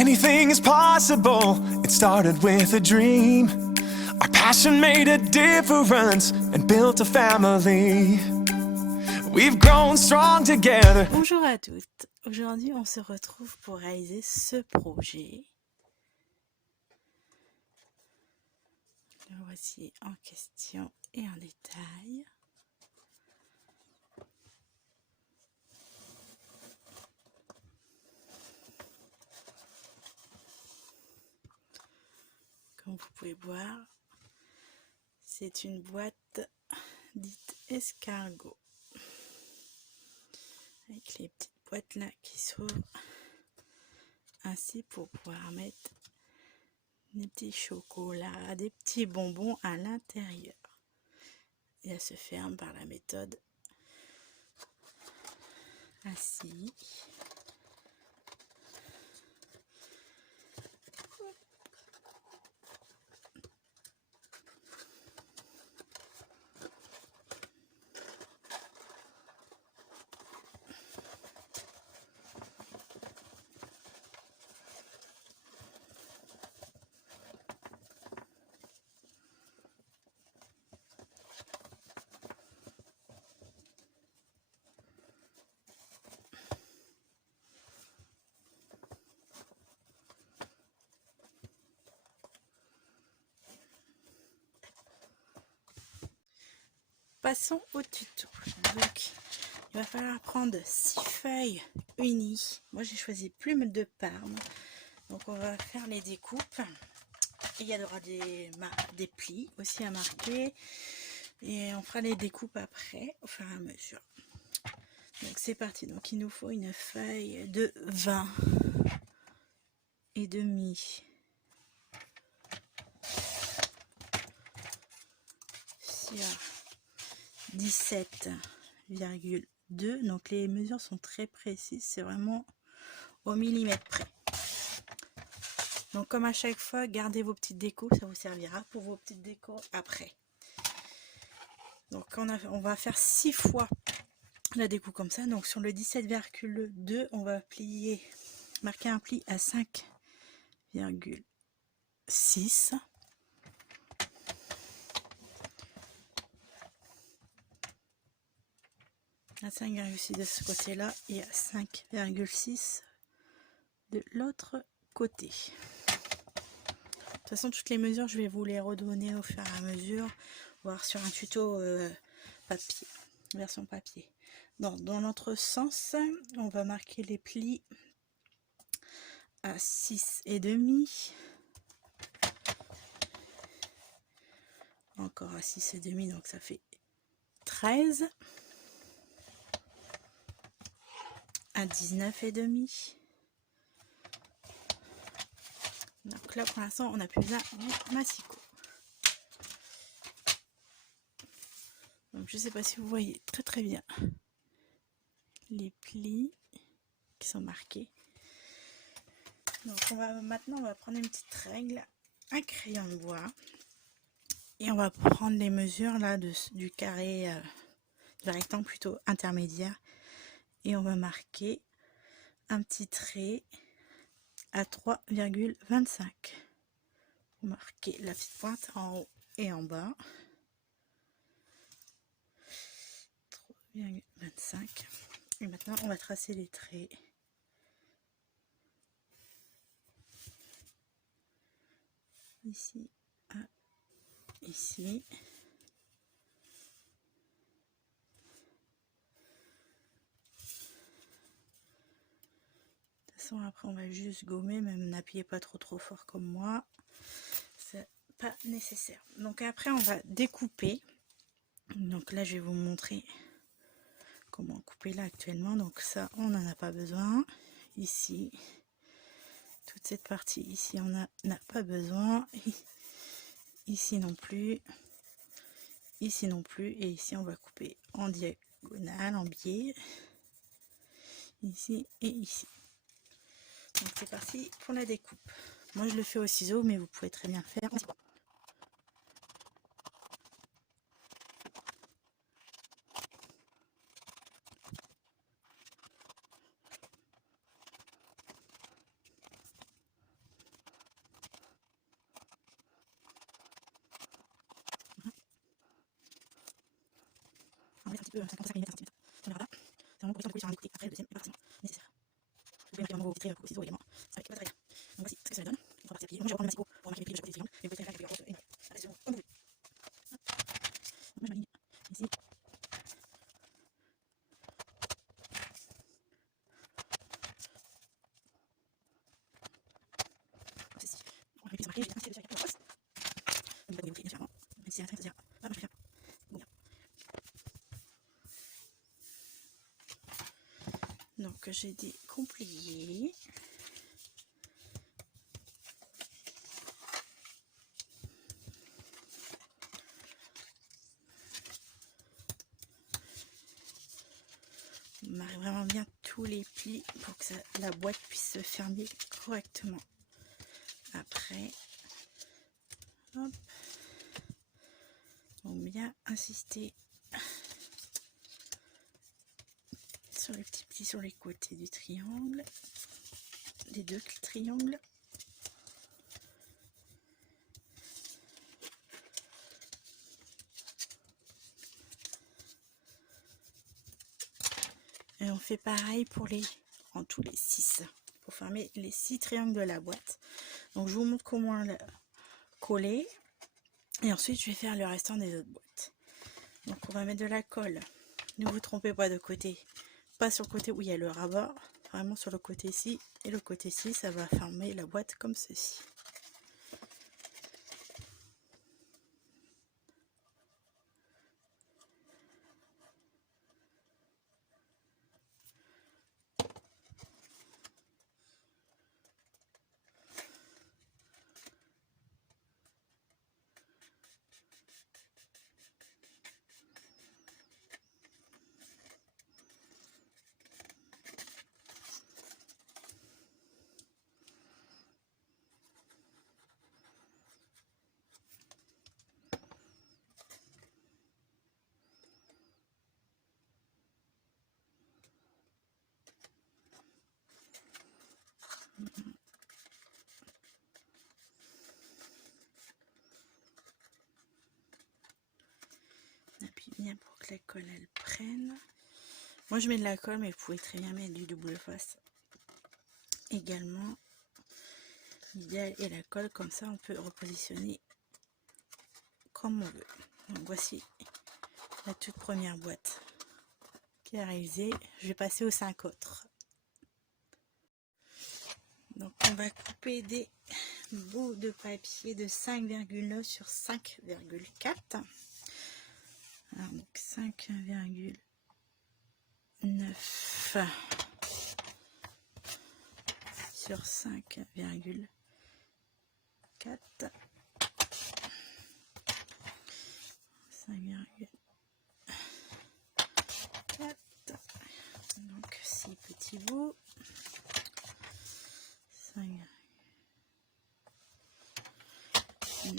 Anything is possible. It started with a dream. Our passion made a difference and built a family. We've grown strong together. Bonjour à toutes. Aujourd'hui, on se retrouve pour réaliser ce projet. Le voici en question et en détail. Comme vous pouvez voir, c'est une boîte dite escargot. Avec les petites boîtes là qui s'ouvrent. Ainsi pour pouvoir mettre des petits chocolats, des petits bonbons à l'intérieur. Et elle se ferme par la méthode ainsi. Passons au tuto. Donc, il va falloir prendre 6 feuilles unies. Moi, j'ai choisi plume de Parme. Donc, on va faire les découpes. Et il y aura des plis aussi à marquer. Et on fera les découpes après, au fur et à mesure. Donc, c'est parti. Donc, il nous faut une feuille de 20 et demi. Sur 17,2. Donc les mesures sont très précises, c'est vraiment au millimètre près. Donc comme à chaque fois, gardez vos petites décos, ça vous servira pour vos petites décos après. Donc on va faire 6 fois la découpe comme ça. Donc sur le 17,2, on va marquer un pli à 5,6. À 5,6 de ce côté-là et à 5,6 de l'autre côté. De toute façon, toutes les mesures, je vais vous les redonner au fur et à mesure, voire sur un tuto papier, version papier. Dans l'autre sens, on va marquer les plis à 6,5. Encore à 6,5, donc ça fait 13. À 19,5. Donc là pour l'instant on n'a plus besoin du massicot. Donc je ne sais pas si vous voyez très bien les plis qui sont marqués. Donc maintenant on va prendre une petite règle, un crayon de bois et on va prendre les mesures là du carré, du rectangle plutôt intermédiaire, et on va marquer un petit trait à 3,25. Marquer la petite pointe en haut et en bas. 3,25. Et maintenant on va tracer les traits. Ici à ici. De toute façon après on va juste gommer, même n'appuyez pas trop fort comme moi. C'est pas nécessaire. Donc après on va découper. Donc là je vais vous montrer comment couper là actuellement. Donc ça on n'en a pas besoin. Ici, toute cette partie ici on n'a pas besoin. Ici non plus. Ici non plus. Et ici on va couper en diagonale, en biais. Ici et ici. Donc c'est parti pour la découpe. Moi je le fais au ciseau, mais vous pouvez très bien le faire en ciseau. petit peu 50 mm, 50 cm. Ça n'ira pas. C'est vraiment pour l'étendre de coller sur un côté. Après, le deuxième n'est pas forcément nécessaire. Vous pouvez marquer vraiment vos petits traits au ciseau également avec votre matériel. Donc voici ce que ça donne. On va partir à pied. Moi, je vais reprendre le massicot pour marquer les plis de chaque côté des triangles. Mais vous pouvez faire avec la plus grosse et après, selon comme vous voulez. Donc, moi, je m'aligne ici. Comme ceci. On va les plis sont marqués. Je vais les insérer dessus avec la plus grosse. Au niveau de vos traits, bien sûr. Même si c'est un trait, ça se dira. Ah, moi, je vais faire. Bon, bien. Donc, j'ai décomplié. On marque vraiment bien tous les plis pour que la boîte puisse se fermer correctement. Après, hop, on va bien insister sur les petits plis sur les côtés du triangle, des deux triangles. Et on fait pareil pour en tous les 6, pour fermer les 6 triangles de la boîte. Donc je vous montre comment le coller. Et ensuite je vais faire le restant des autres boîtes. Donc on va mettre de la colle. Ne vous trompez pas de côté. Pas sur le côté où il y a le ras-bord. Vraiment sur le côté-ci. Et le côté-ci, ça va fermer la boîte comme ceci. On appuie bien pour que la colle elle prenne. Moi je mets de la colle, mais vous pouvez très bien mettre du double face également. L'idéal est la colle, comme ça on peut repositionner comme on veut. Donc voici la toute première boîte qui est réalisée. Je vais passer aux 5 autres. Donc on va couper des bouts de papier de 5,9 sur 5,4. Alors donc 5,9 sur 5,4. Donc 6 petits bouts. 5, 9.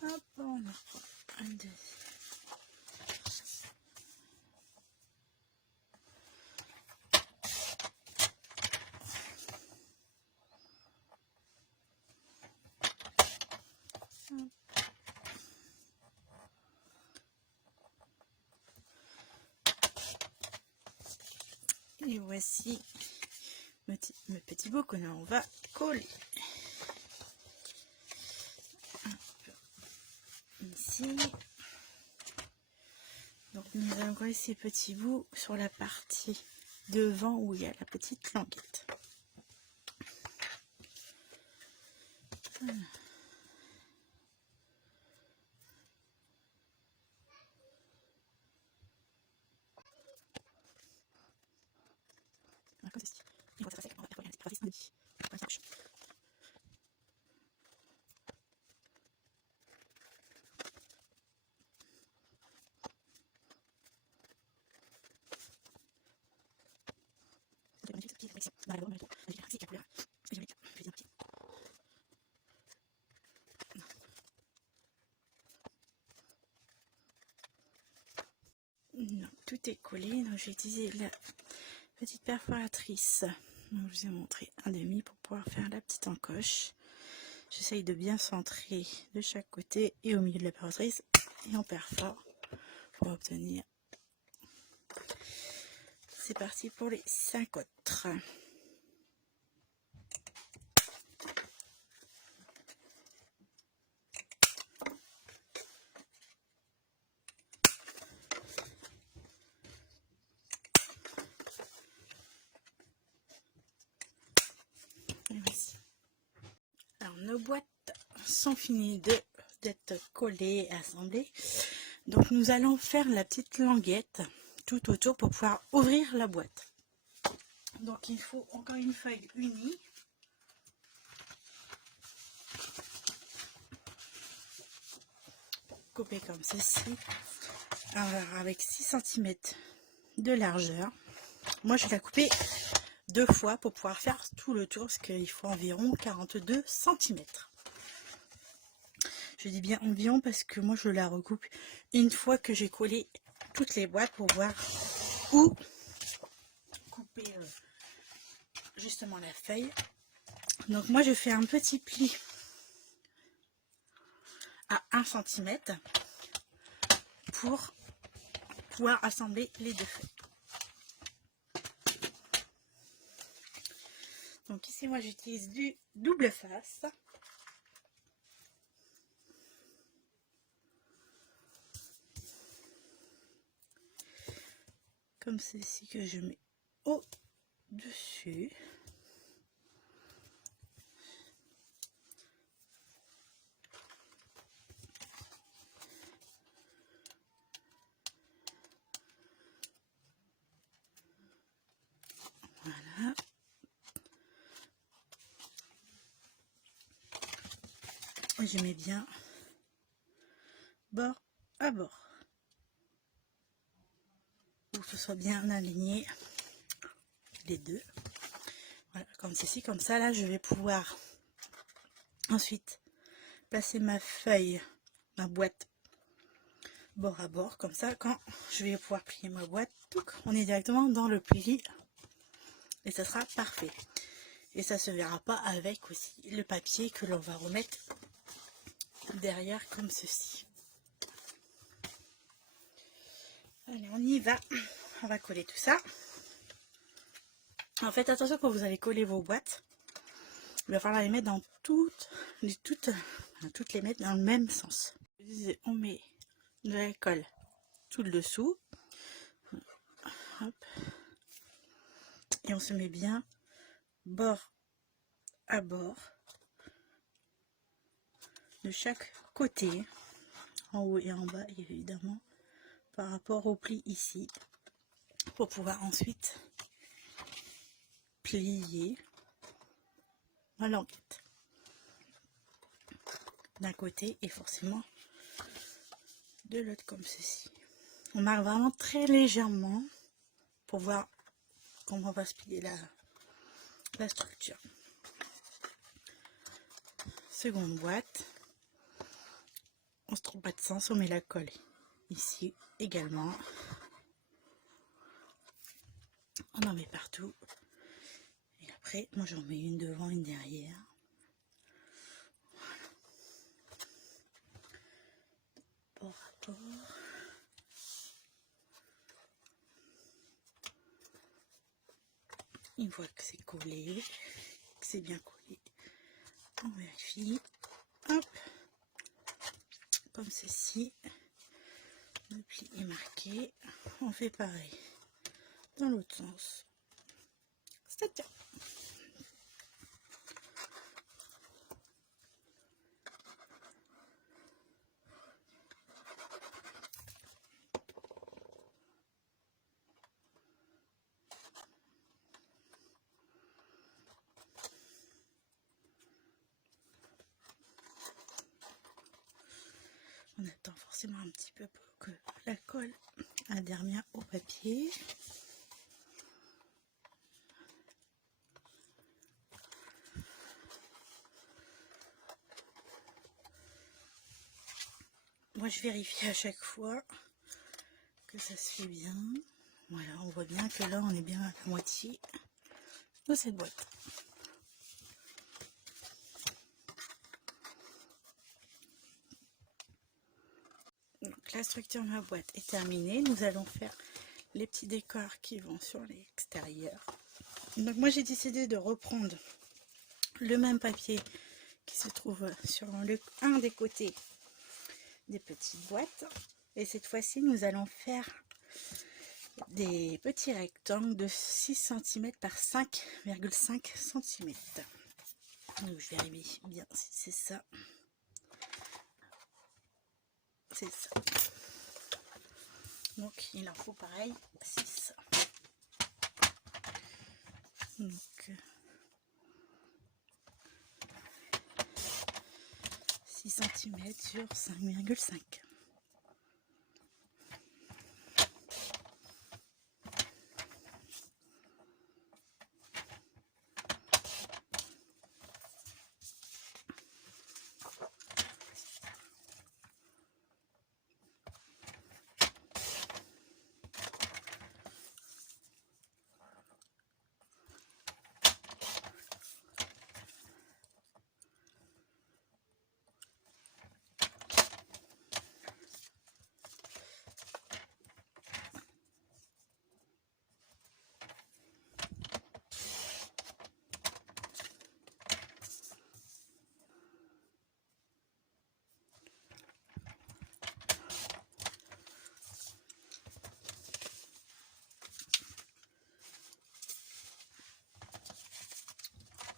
Hop, on en reprend un deuxième. Et voici mes petits bouts que l'on va coller. Ici. Donc nous allons coller ces petits bouts sur la partie devant où il y a la petite languette. Voilà. Comme ceci. Et quand ça passe, on va perforer un petit trafic. Non, tout est collé, donc j'ai utilisé petite perforatrice. Donc, je vous ai montré un demi pour pouvoir faire la petite encoche. J'essaye de bien centrer de chaque côté et au milieu de la perforatrice et on perfore pour obtenir. C'est parti pour les 5 autres. Et voici. Alors nos boîtes sont finies d'être collées et assemblées. Donc nous allons faire la petite languette tout autour pour pouvoir ouvrir la boîte. Donc il faut encore une feuille unie. Couper comme ceci. Alors avec 6 cm de largeur. Moi je vais la couper 2 fois pour pouvoir faire tout le tour parce qu'il faut environ 42 cm. Je dis bien environ parce que moi je la recoupe une fois que j'ai collé toutes les boîtes pour voir où couper justement la feuille. Donc moi je fais un petit pli à 1 cm pour pouvoir assembler les deux feuilles. Donc ici moi j'utilise du double face. Comme ceci que je mets au dessus. Voilà. Je mets bien bord à bord. Pour que ce soit bien aligné les deux. Voilà, comme ceci, comme ça. Là, je vais pouvoir ensuite placer ma feuille, ma boîte bord à bord. Comme ça, quand je vais pouvoir plier ma boîte, on est directement dans le pli. Et ça sera parfait. Et ça se verra pas avec aussi le papier que l'on va remettre derrière comme ceci. Allez, on y va. On va coller tout ça. En fait, attention quand vous allez coller vos boîtes, il va falloir les mettre dans toutes les mettre dans le même sens. On met de la colle tout le dessous. Hop. Et on se met bien bord à bord de chaque côté, en haut et en bas évidemment, par rapport au pli ici, pour pouvoir ensuite plier ma languette d'un côté et forcément de l'autre comme ceci. On marque vraiment très légèrement pour voir comment va se plier la structure. Seconde boîte, on se trompe pas de sens, on met la colle ici également. On en met partout. Et après, moi j'en mets une devant, une derrière. Voilà. Bord à bord. Une fois que c'est collé, que c'est bien collé, on vérifie. Hop. Comme ceci. Le pli est marqué. On fait pareil dans l'autre sens. Ça tient. On attend forcément un petit peu pour que la colle adhère bien au papier. Moi je vérifie à chaque fois que ça se fait bien. Voilà, on voit bien que là on est bien à la moitié de cette boîte. Donc la structure de ma boîte est terminée. Nous allons faire les petits décors qui vont sur l'extérieur. Donc moi j'ai décidé de reprendre le même papier qui se trouve sur un des côtés des petites boîtes. Et cette fois-ci nous allons faire des petits rectangles de 6 cm par 5,5 cm. Donc je vérifie bien si c'est ça. C'est ça. Donc il en faut pareil 6. Donc 6 cm sur 5,5.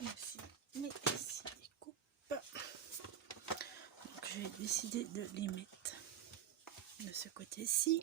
Ici, mais ici les coupes. Donc je vais décider de les mettre de ce côté-ci.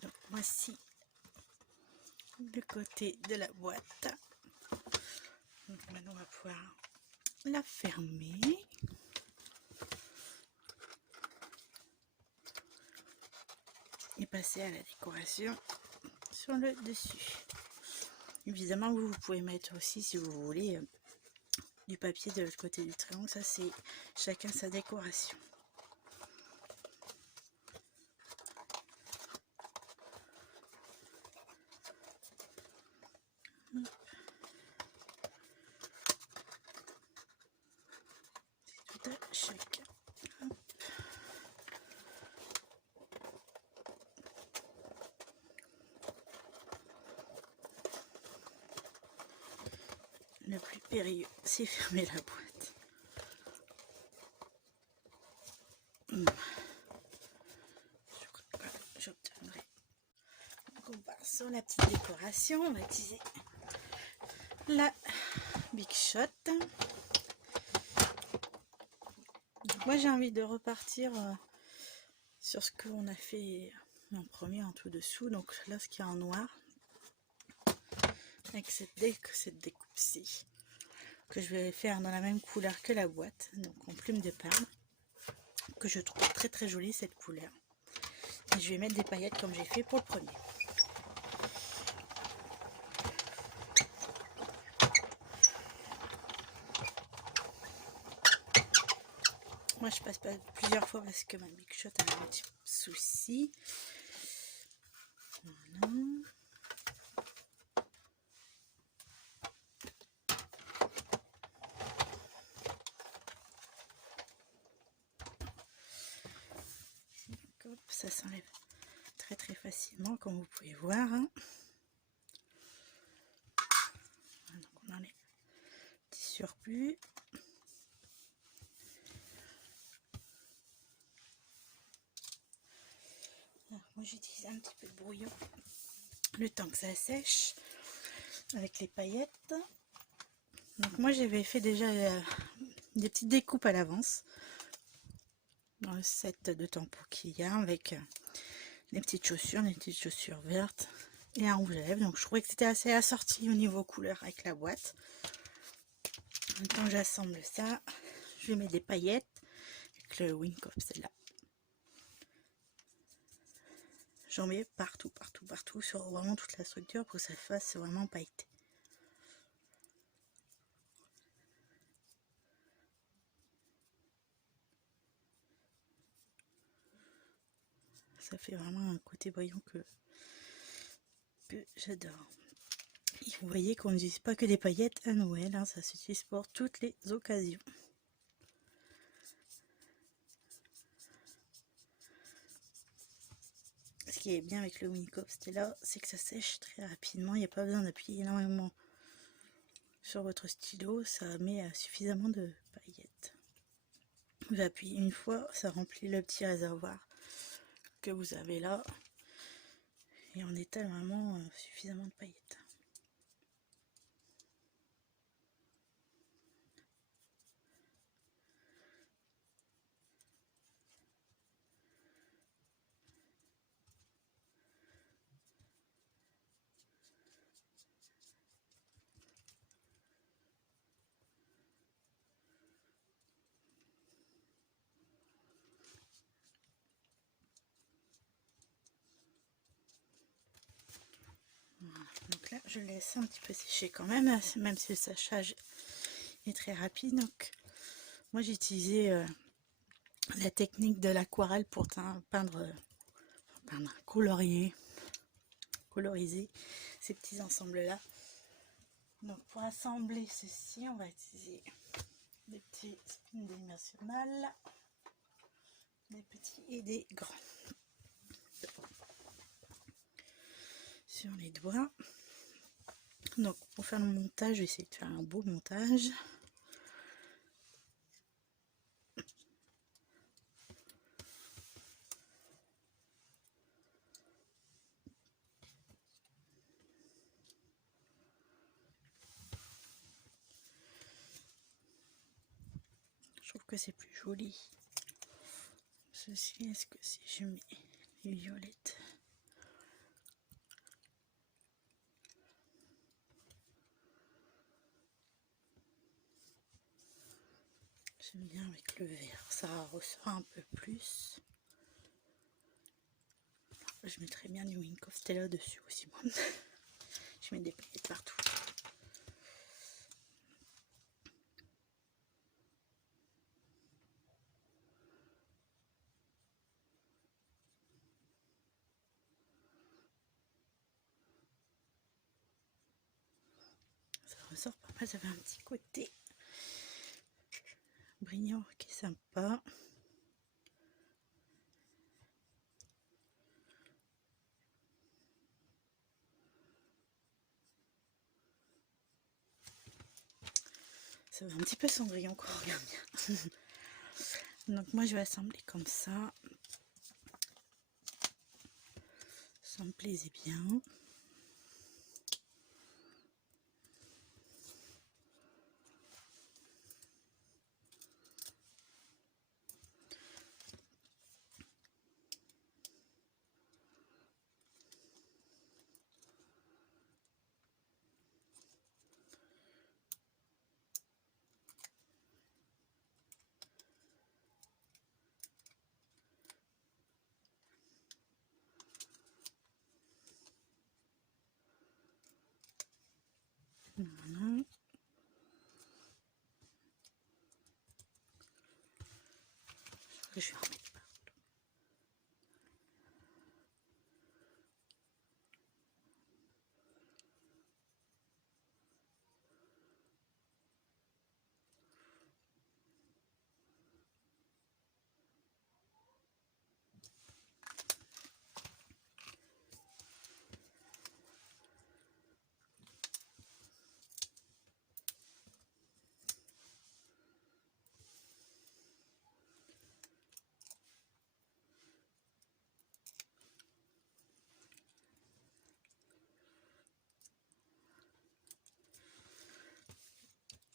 Donc voici le côté de la boîte. Donc maintenant on va pouvoir la fermer. Et passer à la décoration sur le dessus. Évidemment vous pouvez mettre aussi si vous voulez du papier de l'autre côté du triangle, ça c'est chacun sa décoration. C'est tout à chacun. Le plus périlleux, c'est fermer la boîte. Je crois que j'obtiendrai. Donc on part sur la petite décoration. On va utiliser la Big Shot. Donc moi j'ai envie de repartir sur ce qu'on a fait en premier en tout dessous. Donc là ce qui est en noir. Avec cette découpe-ci que je vais faire dans la même couleur que la boîte, donc en plume de parme, que je trouve très très jolie cette couleur. Et je vais mettre des paillettes comme j'ai fait pour le premier. Moi je passe pas plusieurs fois parce que ma Big Shot a un petit souci. Voilà. Hop, ça s'enlève très très facilement comme vous pouvez voir. Hein. Donc on enlève le petit surplus. Alors, moi j'utilise un petit peu de brouillon le temps que ça sèche avec les paillettes. Donc moi j'avais fait déjà des petites découpes à l'avance dans le set de tampons qu'il y a, avec des petites chaussures vertes et un rouge à lèvres. Donc je trouvais que c'était assez assorti au niveau couleur avec la boîte. En même temps j'assemble ça, je mets des paillettes avec le Wink of Stella. J'en mets partout sur vraiment toute la structure pour que ça fasse vraiment pailleté. Ça fait vraiment un côté brillant que j'adore. Et vous voyez qu'on n'utilise pas que des paillettes à Noël, hein, ça s'utilise pour toutes les occasions. Ce qui est bien avec le Wink of Stella, c'est que ça sèche très rapidement, il n'y a pas besoin d'appuyer énormément sur votre stylo, ça met suffisamment de paillettes. Vous appuyez une fois, ça remplit le petit réservoir que vous avez là, et on étale vraiment suffisamment de paillettes. Voilà. Donc là, je laisse un petit peu sécher quand même si le séchage est très rapide. Donc, moi, j'ai utilisé la technique de l'aquarelle pour coloriser ces petits ensembles là. Donc pour assembler ceci, on va utiliser des petits spins dimensionnels, des petits et des grands sur les doigts. Donc pour faire le montage, je vais essayer de faire un beau montage. Je trouve que c'est plus joli. Ceci, est-ce que si je mets les violettes, j'aime bien avec le vert, ça ressort un peu plus. Je mettrais bien du Wink of Stella dessus aussi, moi. Je mets des paillettes partout. Ça ressort pas mal, ça fait un petit côté brillant qui est sympa. Ça va un petit peu cendrillon quand on regarde bien. Donc moi je vais assembler comme ça. Ça me plaisait bien. Voilà. Je vais en mettre partout.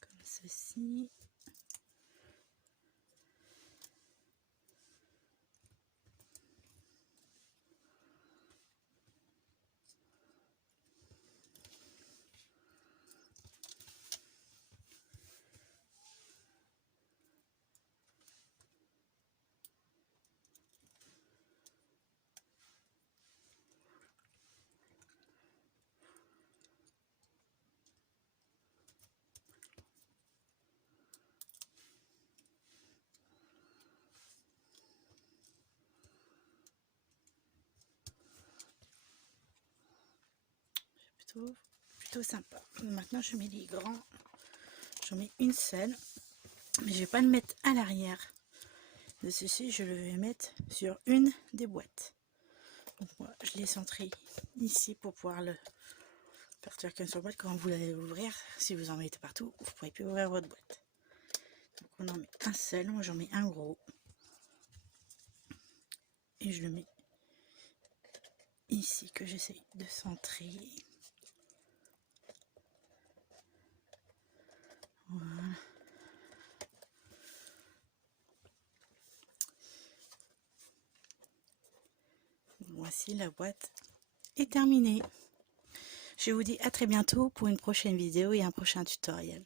Comme ceci. plutôt sympa. Maintenant je mets les grands, j'en mets une seule, mais je vais pas le mettre à l'arrière de ceci, je le vais mettre sur une des boîtes. Donc moi je l'ai centré ici pour pouvoir le partir qu'une seule boîte. Quand vous l'allez ouvrir, si vous en mettez partout, vous ne pourrez plus ouvrir votre boîte. Donc on en met un seul, moi j'en mets un gros et je le mets ici que j'essaye de centrer. Voilà. Voici, la boîte est terminée. Je vous dis à très bientôt pour une prochaine vidéo et un prochain tutoriel.